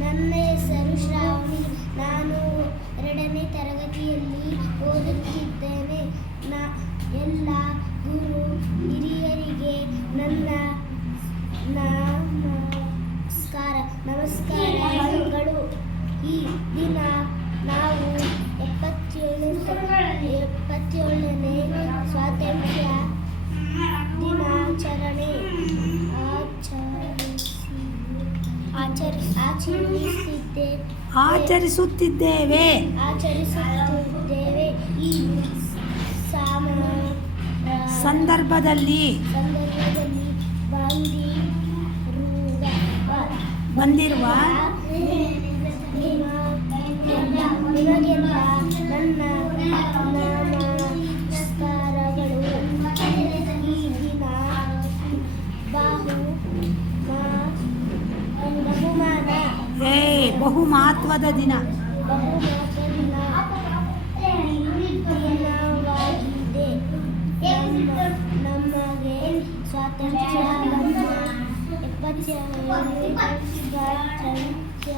ನನ್ನ ಹೆಸರು ಶ್ರಾವಣಿ. ನಾನು 2ನೇ ತರಗತಿಯಲ್ಲಿ ಓದುತ್ತಿದ್ದೇನೆ. ಎಲ್ಲ ಗುರು ಹಿರಿಯರಿಗೆ ನನ್ನ ನಮಸ್ಕಾರಗಳು. ಈ ದಿನ ನಾವು 77ನೇ ಸ್ವಾತಂತ್ರ್ಯ ದಿನಾಚರಣೆ ಆಚರಿಸುತ್ತಿದ್ದೇವೆ. ಈ ಸಂದರ್ಭದಲ್ಲಿ ಬಂದಿರುವ ನಿಮಗೆಲ್ಲ ನನ್ನ ನಮಸ್ಕಾರಗಳು. ಈ ದಿನ ಬಹು ಮಹತ್ವದ ದಿನ. ದಿನವಾಗಿದೆ. ನಮಗೆ ಸ್ವಾತಂತ್ರ್ಯ 77ನೇ ಸ್ವಾತಂತ್ರ್ಯ